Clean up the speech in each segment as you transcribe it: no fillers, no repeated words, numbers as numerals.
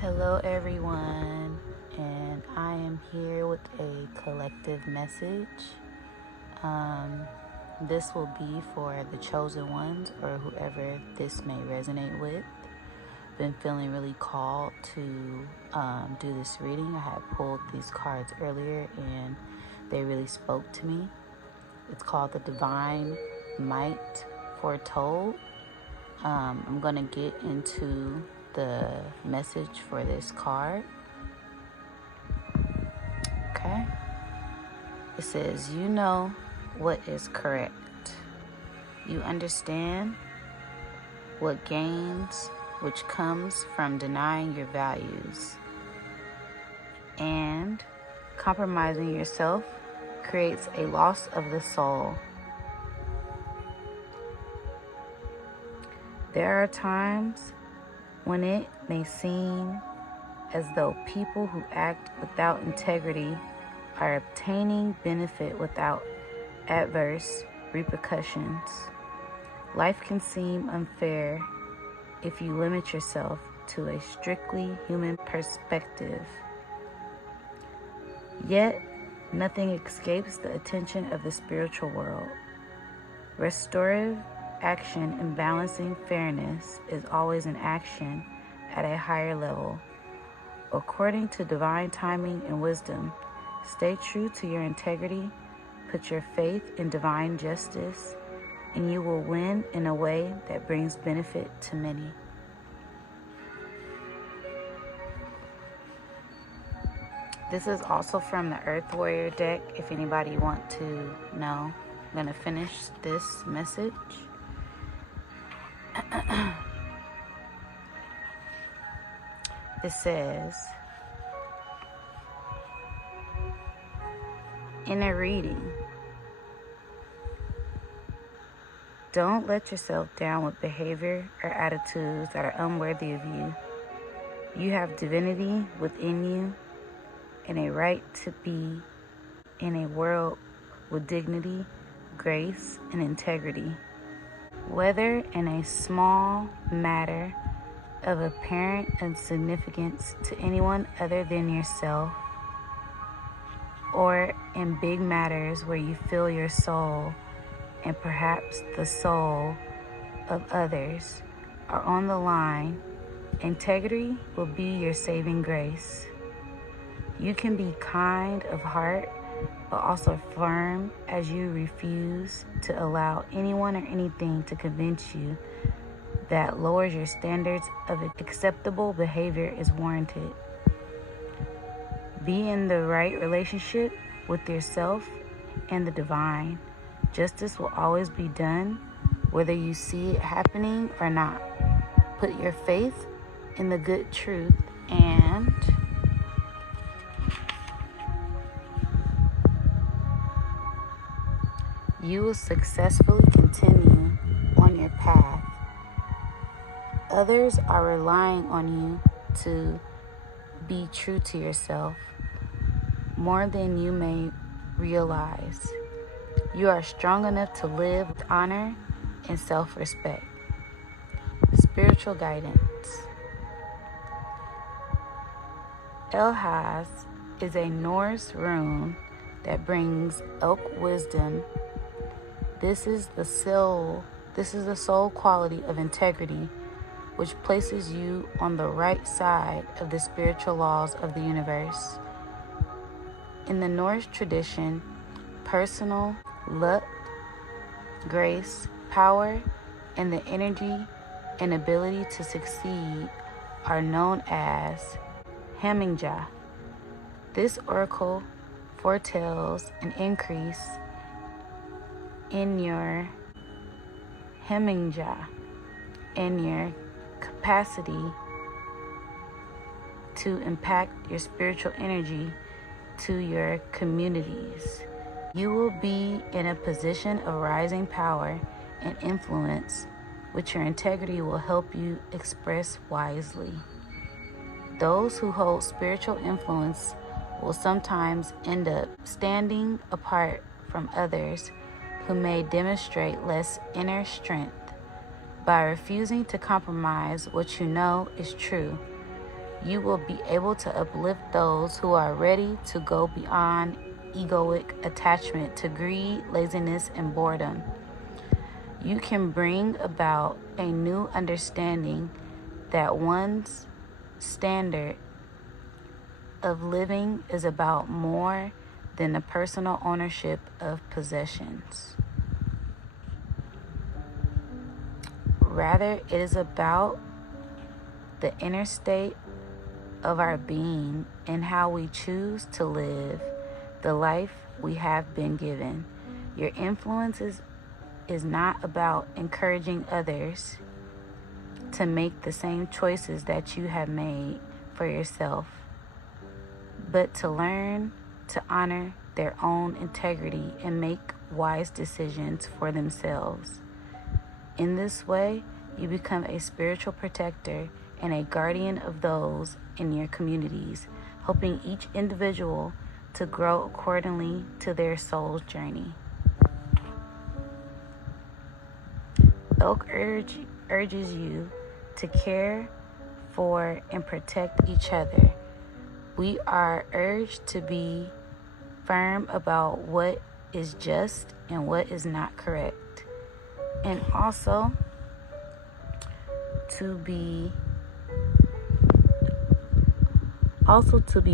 Hello, everyone, and I am here with a collective message. This will be for the chosen ones or whoever this may resonate with. Been feeling really called to do this reading. I had pulled these cards earlier and they really spoke to me. It's called the Divine Might Foretold. I'm going to get into the message for this card. Okay. It says, you know what is correct. You understand what gains which comes from denying your values. And compromising yourself creates a loss of the soul. There are times when it may seem as though people who act without integrity are obtaining benefit without adverse repercussions. Life can seem unfair if you limit yourself to a strictly human perspective. Yet, nothing escapes the attention of the spiritual world. Restorative action in balancing fairness is always an action at a higher level. According to divine timing and wisdom, stay true to your integrity, put your faith in divine justice, and you will win in a way that brings benefit to many. This is also from the Earth Warrior deck, if anybody want to know. I'm going to finish this message. It says, in a reading, don't let yourself down with behavior or attitudes that are unworthy of you. You have divinity within you and a right to be in a world with dignity, grace, and integrity. Whether in a small matter of apparent insignificance to anyone other than yourself, or in big matters where you feel your soul and perhaps the soul of others are on the line, integrity will be your saving grace. You can be kind of heart, but also firm as you refuse to allow anyone or anything to convince you that lowers your standards of acceptable behavior is warranted. Be in the right relationship with yourself and the divine. Justice will always be done, whether you see it happening or not. Put your faith in the good truth and you will successfully continue on your path. Others are relying on you to be true to yourself more than you may realize. You are strong enough to live with honor and self-respect. Spiritual guidance. Elhaz is a Norse rune that brings elk wisdom. This is the soul quality of integrity, which places you on the right side of the spiritual laws of the universe. In the Norse tradition, personal luck, grace, power, and the energy and ability to succeed are known as Hamingja. This oracle foretells an increase in your Hamingja and your capacity to impact your spiritual energy to your communities. You will be in a position of rising power and influence, which your integrity will help you express wisely. Those who hold spiritual influence will sometimes end up standing apart from others who may demonstrate less inner strength by refusing to compromise what you know is true. You will be able to uplift those who are ready to go beyond egoic attachment to greed, laziness, and boredom. You can bring about a new understanding that one's standard of living is about more than the personal ownership of possessions. Rather, it is about the inner state of our being and how we choose to live the life we have been given. Your influence is not about encouraging others to make the same choices that you have made for yourself, but to learn to honor their own integrity and make wise decisions for themselves. In this way, you become a spiritual protector and a guardian of those in your communities, helping each individual to grow accordingly to their soul's journey. Elk urges you to care for and protect each other. We are urged to be firm about what is just and what is not correct, and also to be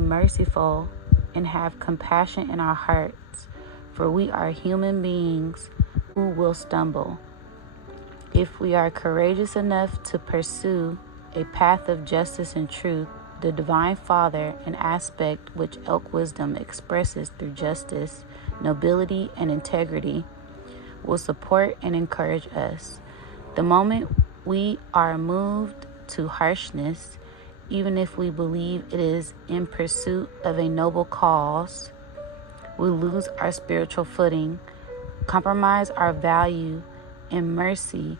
merciful and have compassion in our hearts, for we are human beings who will stumble. If we are courageous enough to pursue a path of justice and truth, the Divine Father, an aspect which elk wisdom expresses through justice, nobility, and integrity, will support and encourage us. The moment we are moved to harshness, even if we believe it is in pursuit of a noble cause, we lose our spiritual footing, compromise our value in mercy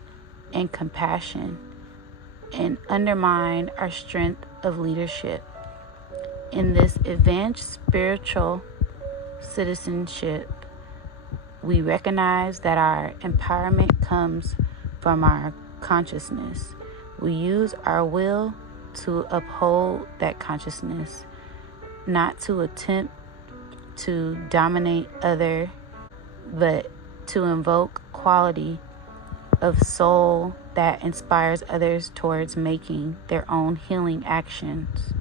and compassion, and undermine our strength of leadership. In this advanced spiritual citizenship, we recognize that our empowerment comes from our consciousness. We use our will to uphold that consciousness, not to attempt to dominate others, but to invoke quality of soul that inspires others towards making their own healing actions.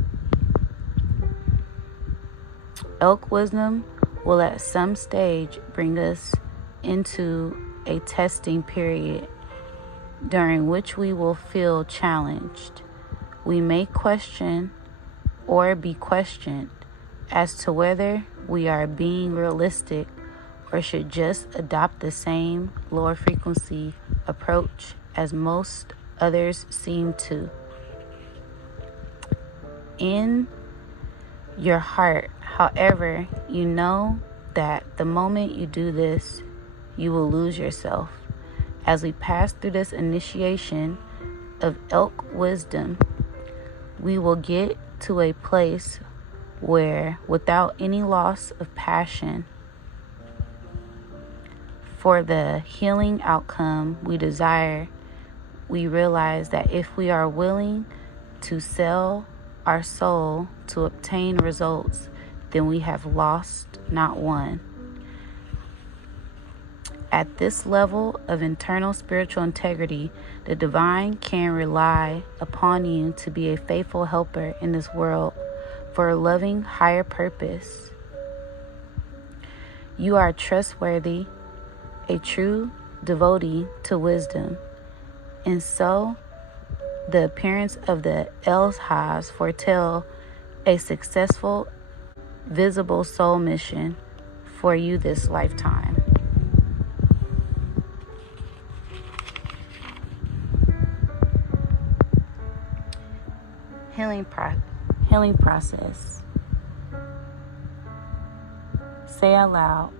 Elk wisdom will at some stage bring us into a testing period during which we will feel challenged. We may question or be questioned as to whether we are being realistic or should just adopt the same lower frequency approach as most others seem to. In your heart, however, you know that the moment you do this, you will lose yourself. As we pass through this initiation of elk wisdom, we will get to a place where, without any loss of passion for the healing outcome we desire, we realize that if we are willing to sell our soul to obtain results, then we have lost, not won. At this level of internal spiritual integrity, the divine can rely upon you to be a faithful helper in this world for a loving higher purpose. You are trustworthy, a true devotee to wisdom, and so the appearance of the Elshas foretell a successful, visible soul mission for you this lifetime. Healing process. Say out loud,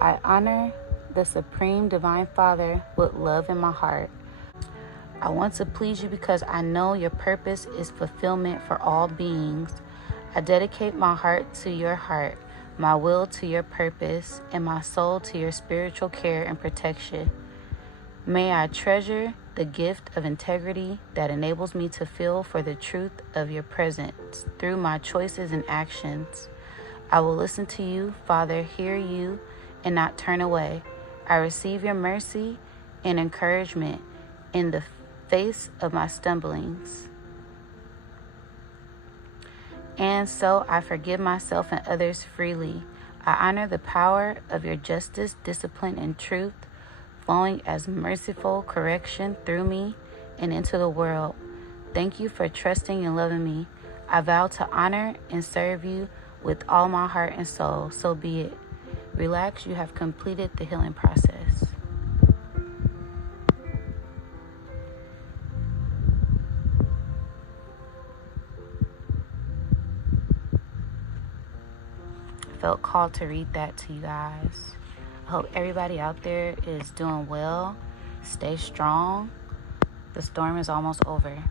I honor the Supreme Divine Father with love in my heart. I want to please you because I know your purpose is fulfillment for all beings. I dedicate my heart to your heart. my will to your purpose, and my soul to your spiritual care and protection. May I treasure the gift of integrity that enables me to feel for the truth of your presence through my choices and actions. I will listen to you, Father, hear you, and not turn away. I receive your mercy and encouragement in the face of my stumblings. And so I forgive myself and others freely. I honor the power of your justice, discipline, and truth, flowing as merciful correction through me and into the world. Thank you for trusting and loving me. I vow to honor and serve you with all my heart and soul. So be it. Relax, you have completed the healing process. I felt called to read that to you guys. I hope everybody out there is doing well. Stay strong. The storm is almost over.